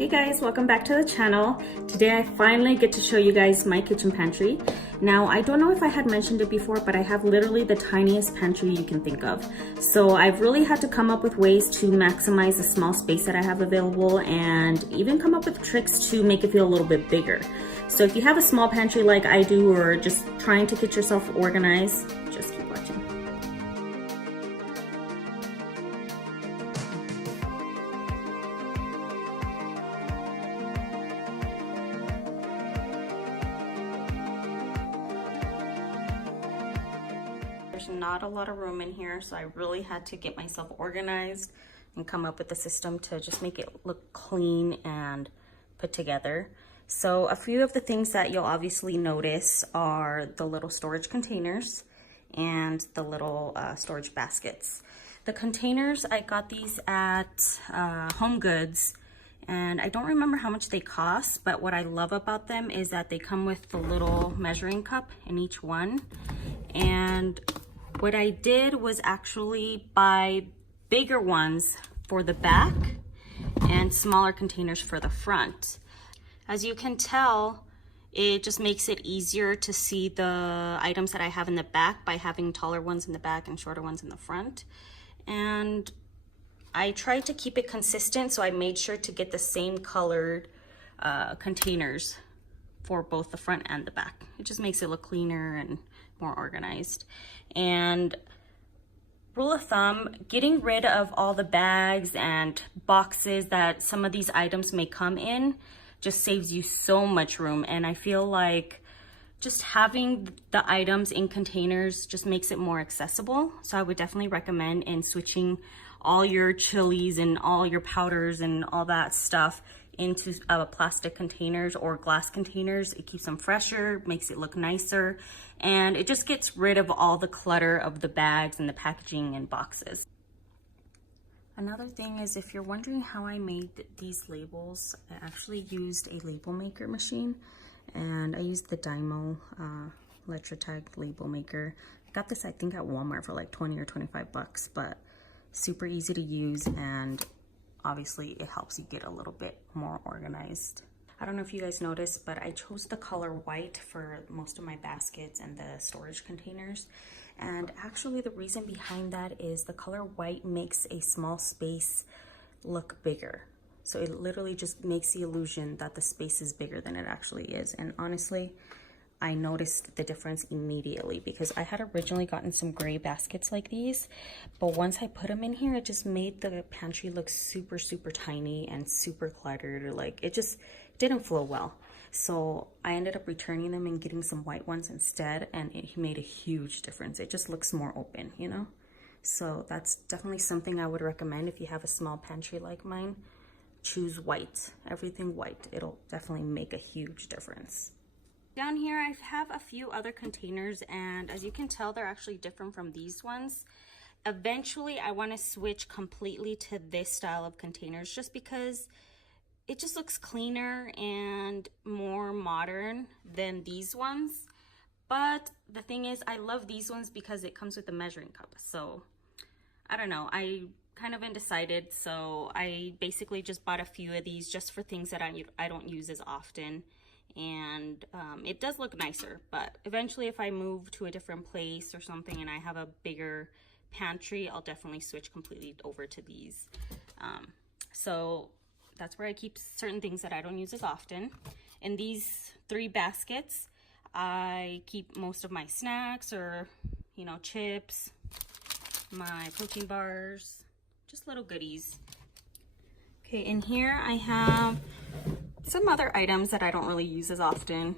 Hey guys, welcome back to the channel. Today I finally get to show you guys my kitchen pantry. Now I don't know if I had mentioned it before, but I have literally the tiniest pantry you can think of. So I've really had to come up with ways to maximize the small space that I have available and even come up with tricks to make it feel a little bit bigger. So if you have a small pantry like I do, or just trying to get yourself organized, just keep watching. There's not a lot of room in here, so I really had to get myself organized and come up with a system to just make it look clean and put together. So a few of the things that you'll obviously notice are the little storage containers and the little storage baskets. The containers, I got these at Home Goods, and I don't remember how much they cost, but what I love about them is that they come with the little measuring cup in each one. And what I did was actually buy bigger ones for the back and smaller containers for the front. As you can tell, it just makes it easier to see the items that I have in the back by having taller ones in the back and shorter ones in the front. And I tried to keep it consistent, so I made sure to get the same colored containers for both the front and the back. It just makes it look cleaner and more organized. And rule of thumb, getting rid of all the bags and boxes that some of these items may come in just saves you so much room. And I feel like just having the items in containers just makes it more accessible. So I would definitely recommend in switching all your chilies and all your powders and all that stuff into plastic containers or glass containers. It keeps them fresher, makes it look nicer, and it just gets rid of all the clutter of the bags and the packaging and boxes. Another thing is, if you're wondering how I made these labels, I actually used a label maker machine, and I used the Dymo Electrotag label maker. I got this, I think, at Walmart for like 20 or 25 bucks, but super easy to use, and obviously it helps you get a little bit more organized. I don't know if you guys noticed, but I chose the color white for most of my baskets and the storage containers. And actually the reason behind that is the color white makes a small space look bigger. So it literally just makes the illusion that the space is bigger than it actually is. And honestly, I noticed the difference immediately, because I had originally gotten some gray baskets like these, but once I put them in here, it just made the pantry look super, super tiny and super cluttered. Like, it just didn't flow well. So I ended up returning them and getting some white ones instead, and it made a huge difference. It just looks more open, you know? So that's definitely something I would recommend if you have a small pantry like mine. Choose white, everything white. It'll definitely make a huge difference. Down here I have a few other containers, and as you can tell, they're actually different from these ones. Eventually I want to switch completely to this style of containers, just because it just looks cleaner and more modern than these ones. But the thing is, I love these ones because it comes with a measuring cup. So I don't know, I kind of undecided, so I basically just bought a few of these just for things that I don't use as often. And it does look nicer, but eventually if I move to a different place or something and I have a bigger pantry, I'll definitely switch completely over to these. So that's where I keep certain things that I don't use as often. In these 3 baskets, I keep most of my snacks, or, you know, chips, my protein bars, just little goodies. Okay, in here I have some other items that I don't really use as often.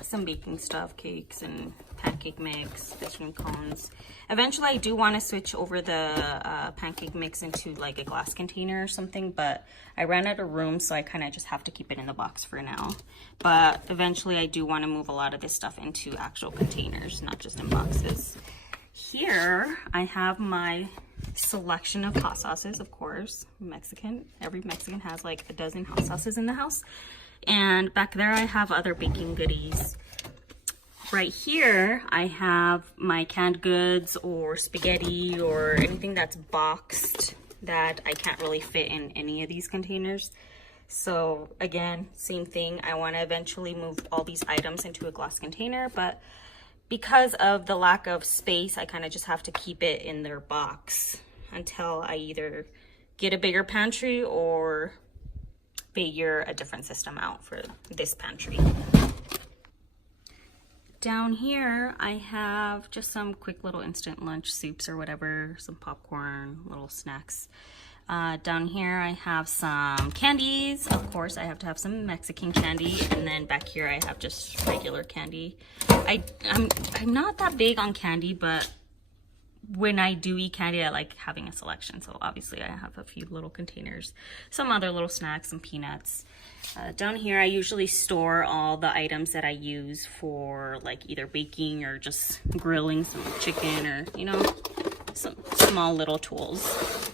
Some baking stuff, cakes and pancake mix, ice cream cones. Eventually I do want to switch over the pancake mix into like a glass container or something, but I ran out of room, so I kind of just have to keep it in the box for now. But eventually I do want to move a lot of this stuff into actual containers, not just in boxes. Here I have my selection of hot sauces, of course. Mexican, every Mexican has like a dozen hot sauces in the house. And back there I have other baking goodies. Right here I have my canned goods or spaghetti or anything that's boxed that I can't really fit in any of these containers. So again, same thing. I want to eventually move all these items into a glass container, but because of the lack of space, I kind of just have to keep it in their box until I either get a bigger pantry or figure a different system out for this pantry. Down here, I have just some quick little instant lunch soups or whatever, some popcorn, little snacks. Down here, I have some candies. Of course, I have to have some Mexican candy. And then back here, I have just regular candy. I'm not that big on candy, but when I do eat candy, I like having a selection. So obviously, I have a few little containers, some other little snacks, some peanuts. Down here, I usually store all the items that I use for like either baking or just grilling some chicken or, you know, some small little tools.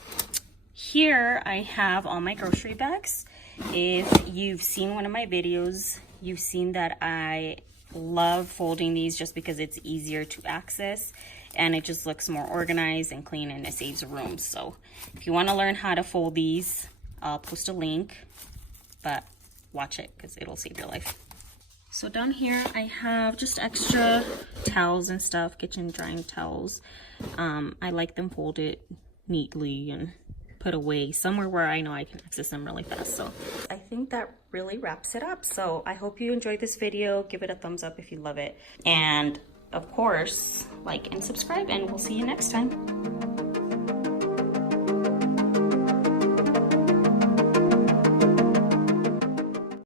Here I have all my grocery bags. If you've seen one of my videos, you've seen that I love folding these just because it's easier to access and it just looks more organized and clean and it saves room. So if you want to learn how to fold these, I'll post a link, but watch it because it'll save your life. So down here I have just extra towels and stuff, kitchen drying towels. I like them folded neatly and put away somewhere where I know I can access them really fast. So I think that really wraps it up. So I hope you enjoyed this video. Give it a thumbs up if you love it. And of course, like and subscribe, and we'll see you next time.